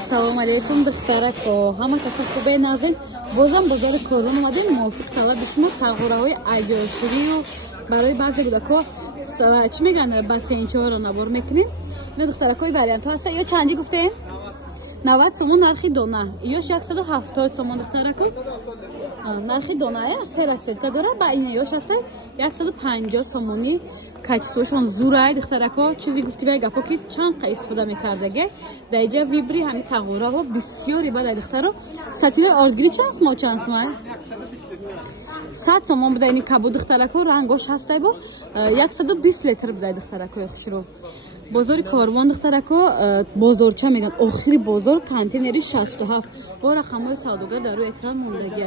Assalomu alaykum духтарако. Ҳама каса хубе назин. Бозам бозори Корон омадем. Мувофиқ талаби шумо тағйироҳои аҷоибшавию барои баъзе кӯдако чӣ мегӯян бассейнчаҳоро набор мекунем. Ина духтаракои вариантҳо ҳаста. Ё чанҷи гуфтем? 90 сомон нархи дона. Ё 170 сомон духтарако. Нархи дона се расветка дора. Ба ин ёш ҳаста 150 сомони качествошон зурай духтарако. Чизи гуфтивай гапо ки чанд қа истифода мекардаге. Даиҷа вибри ҳами тағйироҳо бисёри бадай духтаро. Сатили ордгири чанд смо чанд смо? 100 сомон будай ини кабу духтарако рангош ҳастай бо 120 литр будай духтарако хушро. Бозори Корвон духтарако бозорча меган охири бозор контейнери 67 бо рақамҳои савдогар дар рӯи экран мондаги.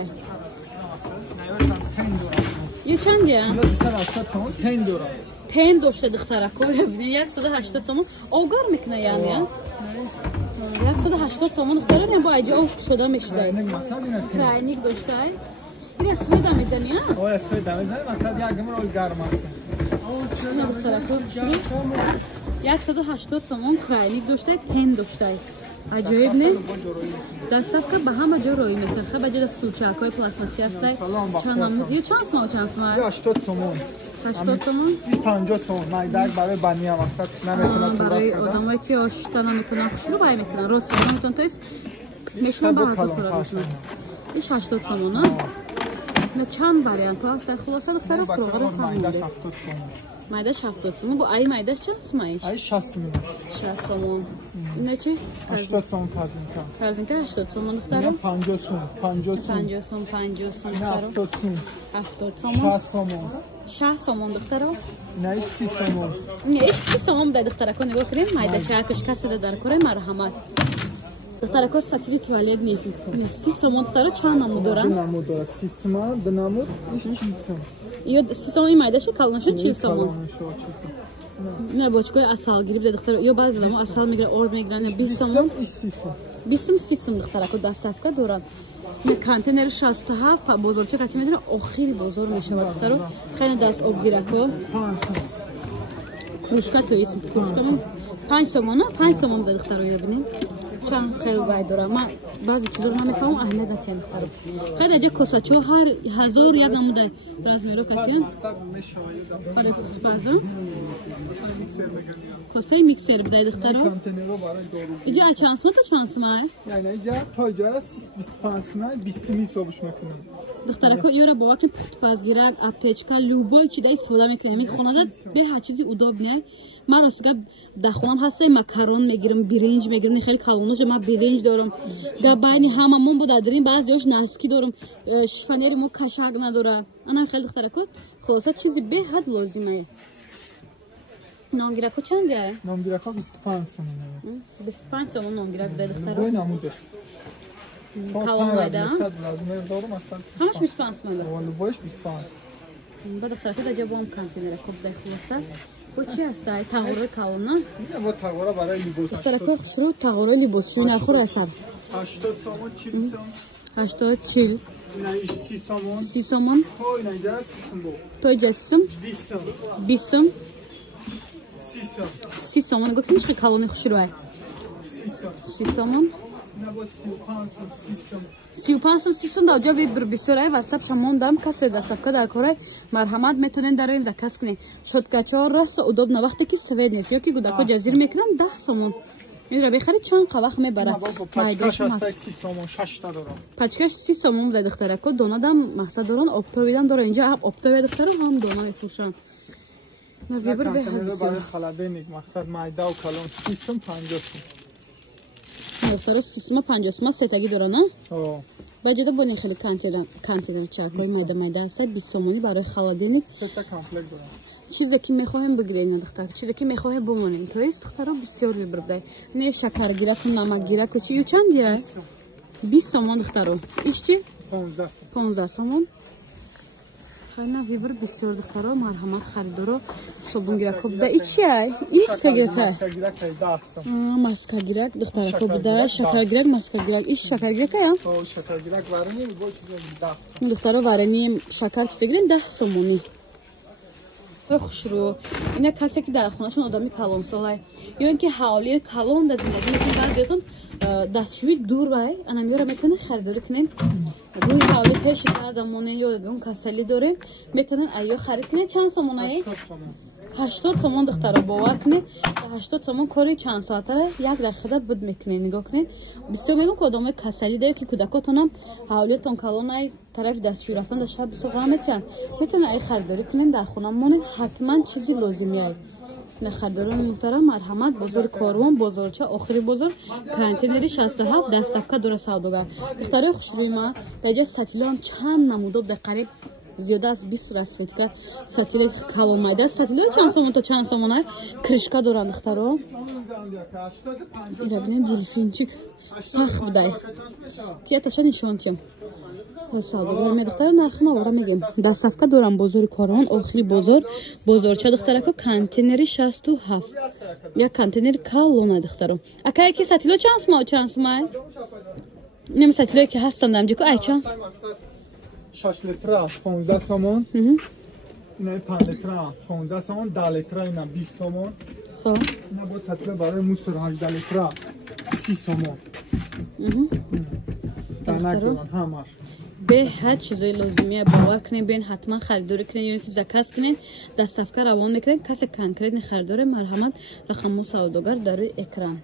Ё чандия? 180 сомон тен дора. Тен дошта духтарако 180 сомон огар мекуна яъне 180 сомон духтаро не бо аҷи ошк шуда мешидай. Крайник доштай. Ира сведа мезани а? Оя сведа мезани мақсад ягм ро гарм аст. Ина духтарако 180 сомон крайник доштай тен доштай. Аҷоиб не? Доставка ба ҳама ҷо роӣ мекард. Ба ҷои стулчакҳои пластмасси ҳастай. Ё чанд смо чанд смо? 80 сомон. 80 сомон? 50 сомон. Майдак барои бания мақсад наметонад. Барои одамое ки ошта наметонад хушро бай мекунад. Рост наметон то есть мешна ба ҳазор пора мешна. Иш 80 сомон, а? На чанд вариант ҳаст? Хулоса духтаро суроғаро фаҳмиде. Майдаш 70 сомон. Бо ай майдаш чанд сомаиш? Ай 60 сомон. 60 сомон. Ина чи? 80 сомон тарзинка. Тарзинка 80 сомон духтаро. 50 сомон. 50 сомон. 50 сомон духтаро. 70 сомон. 60 сомон. 60 сомон духтаро. Ина 30 сомон. Ина 30 сомон дай духтарако нигоҳ кунем. Майдачакаш каседа дар кори марҳамат. Духтарако сатили туалет нест. 30 сомон духтаро чанд намуд дора? Намуд дора. 30 сомон, до намуд 30 сомон. Ё 30 сомони майдаша калонша 40 сомон. Не бочкой асал гириб да духтаро. Ё баъзе дамо асал мегира, орд мегира, 20 сомон. 20 сомон духтарако доставка дора. Контейнер 67 бозорча кати медона охири бозор мешавад духтаро. Хеле даст обгирако. 5 сомон. Кружка то есть кружка 5 сомон, 5 сомон да духтаро ё бинем. Чанд хел гай дора. Ман баъзе чизо намефаҳмам аҳамият начем духтаро. Хеле даҷа косачо ҳар 1001 намуда размеро катиан. Барои футбазо. Косаи миксер будай духтаро. Иҷа чанд смо та чанд смо? Яъне иҷа то иҷара 25 смо 20 смо ҳисобш мекунам. Духтарако ёра бовар ки футбазгирак, аптечка, любой чида истифода мекунем. Хонада беҳа чизи удобне. Ман ростга дар хонам ҳастай макарон мегирам, биринҷ мегирам, хеле калоноҷа ман биринҷ дорам. Дар байни ҳамамон бо дадирин баъзеёш наски дорам. Шифонери мо кашак надора. Анам хеле духтарако хулоса чизи беҳад лозимае. Нонгирако чанд га? Нонгирако 25 сомон. 25 сомон нонгирак дай духтаро. Бой намудеш. Калон майда. Размер дорам асан. Ҳамаш 25 сомон. Любойш 25. Ба духтарако даҷа бом контейнера коб дай хулоса. Бо чи ҳаста? Тағйирои калон на? Бо тағйира барои либос. Духтарако хушро тағйирои либосшӯи нархур асар. 80 сомон 40 сомон. 80 40. Ина 30 сомон. 30 сомон. То ина иҷа 30 сомон. То иҷа 30 сомон. 20 сомон. 30 сомон. 30 сомон. Гуфтем чӣ калони хушроай? 30 сомон. 30 сомон. Ина бо 35 сомон 30 сомон. 35 сомон 30 сомон даҷа бисёрай WhatsApp шамон дам касе доставка дар корай марҳамат метонен дар ин заказ кунен. Шоткачо роса удобно вақте ки свед нест ё ки гудако ҷазир мекунан 10 сомон. Мира бехари чанд қавақ мебара. Пачкаш ҳастай 30 сомон 6 та дорам. Пачкаш 30 сомон буда духтарако донадам мақсад доран обтовидам дора инҷа ҳам обтовия духтаро ҳам дона мефурӯшанд. На вибр беҳад барои халаденик мақсад майда ва калон 30 сом 50 сом. духтаро 30 сом 50 сом сетаги дора на? О. Баҷада бони хеле контейнер чакой майда ҳаста 20 сомони барои халаденик. Сета комплект дорам. چیزی که میخوایم بگیریم نه دختر چیزی که میخواه بمونیم تو است دخترا بسیار ببرده نه شکر گیرک و نمک گیرک و چی چندیه 20 سومون دخترو ایش چی 15 سومون خیلی ویبر بسیار دخترا مرحمت خریدارو صابون گیرک به چیه ایش که گیرک ماسک گیرک دخترا کو بده شکر گیرک ماسک گیرک ایش شکر گیرک یا شکر گیرک وارنی بو چیز 10 دخترا وارنی شکر چیز گیرن 10 سومونی хушрӯ ина касе ки дар хонашон одами калонсолай ё ин ки ҳавли калон дар зиндагӣ баъзеятон дастшӯи дур бай анамёра метавонед харидорӣ кунед. Рӯи ҳавли пеши кардамоне ё он касалӣ дорем метавонед айё харид кунед. Чанд сомон ай? 80 сомон духтаро бовар кунед. 80 сомон кори чанд соатара 1 дақиқада буд мекунед. Нигоҳ кунед. Бисёр мегӯям ки одамои касалӣ доред ки кӯдакотонам ҳавлиётон калонай тарафи дастшӯй рафтан дар шаб бисёр ғам метиҳанд. Метавонед ай харидорӣ кунед дар хона монед. ҳатман чизи лозимӣ ай. Харидорони муҳтарам марҳамат бозори Корвон бозорча охири бозор контейнери 67 даставка дора савдогар. духтарои хушрӯи ман дар ҷои сатилон чанд намудоб дар қариб зиёда аз 20 расветка сатиле калон майда сатиле чанд сомон то чанд сомон ай кришка доранд духтаро. ира бинед дилфинчик сахт будай ки аташа нишон тем савдогар ме духтара нархи навора мегем даставка дорам бозори Корвон охири бозор бозорча духтарако контейнери 67 як контейнери калон духтаро акай ки сатило чанд сомай нем сатило ки ҳастан дамҷико ай чанд 6 литра 15 сомон. Ина 5 литра 15 сомон, 10 литра ина 20 сомон. Хоб. Ина бо сатра барои мусор 18 литра 30 сомон. Танак доран ҳамаш. беҳад чизои лозимия бовар кунед бен ҳатман харидорӣ кунед ё ки заказ кунед даставка равон мекунед касе конкретни харидоре марҳамат рақамҳо савдогар дар рӯи экран.